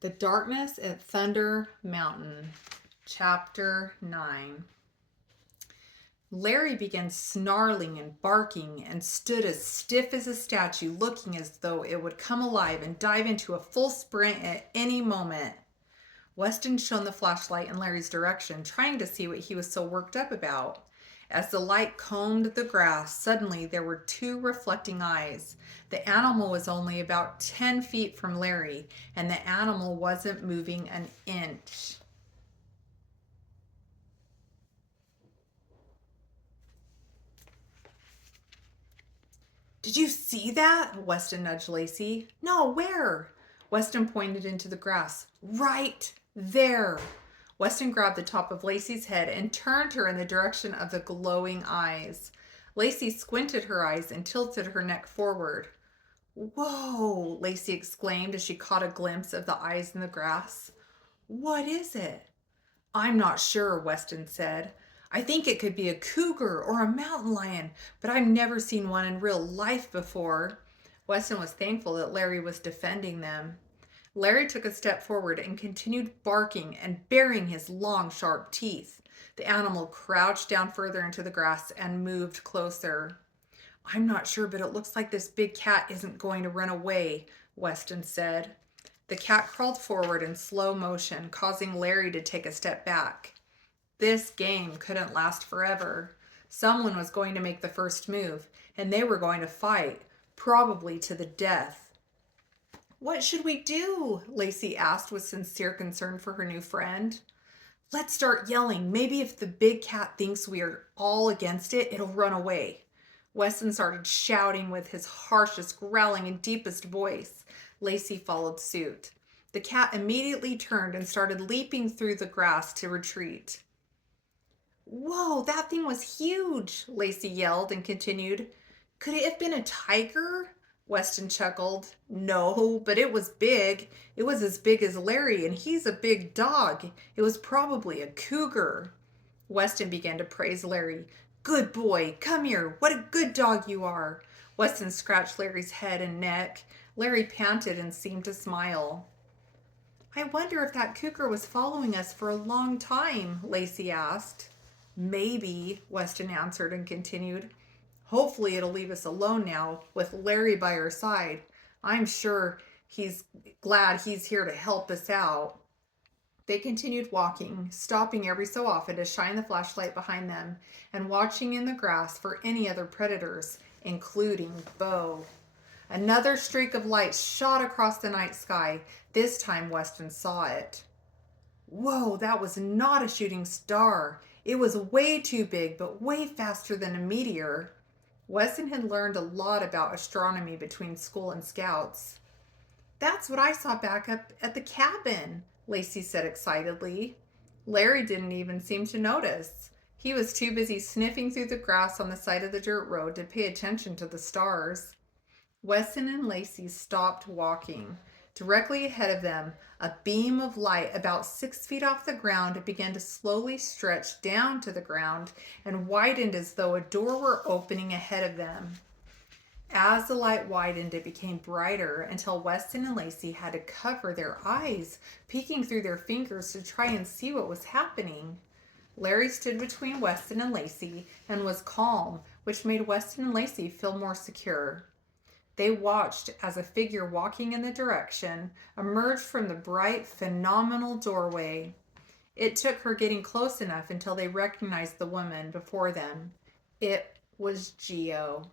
The Darkness at Thunder Mountain, Chapter 9. Larry began snarling and barking and stood as stiff as a statue, looking as though it would come alive and dive into a full sprint at any moment. Weston shone the flashlight in Larry's direction, trying to see what he was so worked up about. As the light combed the grass, suddenly there were two reflecting eyes. The animal was only about 10 feet from Larry, and the animal wasn't moving an inch. "Did you see that?" Weston nudged Lacie. "No, where?" Weston pointed into the grass. "Right there." Weston grabbed the top of Lacie's head and turned her in the direction of the glowing eyes. Lacie squinted her eyes and tilted her neck forward. "Whoa!" Lacie exclaimed as she caught a glimpse of the eyes in the grass. "What is it?" "I'm not sure," Weston said. "I think it could be a cougar or a mountain lion, but I've never seen one in real life before." Weston was thankful that Larry was defending them. Larry took a step forward and continued barking and baring his long, sharp teeth. The animal crouched down further into the grass and moved closer. "I'm not sure, but it looks like this big cat isn't going to run away," Weston said. The cat crawled forward in slow motion, causing Larry to take a step back. This game couldn't last forever. Someone was going to make the first move, and they were going to fight, probably to the death. "What should we do?" Lacie asked with sincere concern for her new friend. "Let's start yelling. Maybe if the big cat thinks we are all against it, it'll run away." Weston started shouting with his harshest, growling, and deepest voice. Lacie followed suit. The cat immediately turned and started leaping through the grass to retreat. "Whoa, that thing was huge!" Lacie yelled and continued. "Could it have been a tiger?" Weston chuckled. "No, but it was big. It was as big as Larry, and he's a big dog. It was probably a cougar." Weston began to praise Larry. "Good boy, come here. What a good dog you are." Weston scratched Larry's head and neck. Larry panted and seemed to smile. "I wonder if that cougar was following us for a long time," Lacie asked. "Maybe," Weston answered and continued. "Hopefully it'll leave us alone now, with Larry by our side. I'm sure he's glad he's here to help us out." They continued walking, stopping every so often to shine the flashlight behind them and watching in the grass for any other predators, including Bo. Another streak of light shot across the night sky. This time Weston saw it. Whoa, that was not a shooting star. It was way too big, but way faster than a meteor. Weston had learned a lot about astronomy between school and scouts. "That's what I saw back up at the cabin," Lacie said excitedly. Larry didn't even seem to notice. He was too busy sniffing through the grass on the side of the dirt road to pay attention to the stars. Weston and Lacie stopped walking. Directly ahead of them, a beam of light about 6 feet off the ground began to slowly stretch down to the ground and widened as though a door were opening ahead of them. As the light widened, it became brighter until Weston and Lacie had to cover their eyes, peeking through their fingers to try and see what was happening. Larry stood between Weston and Lacie and was calm, which made Weston and Lacie feel more secure. They watched as a figure walking in the direction emerged from the bright, phenomenal doorway. It took her getting close enough until they recognized the woman before them. It was Geo.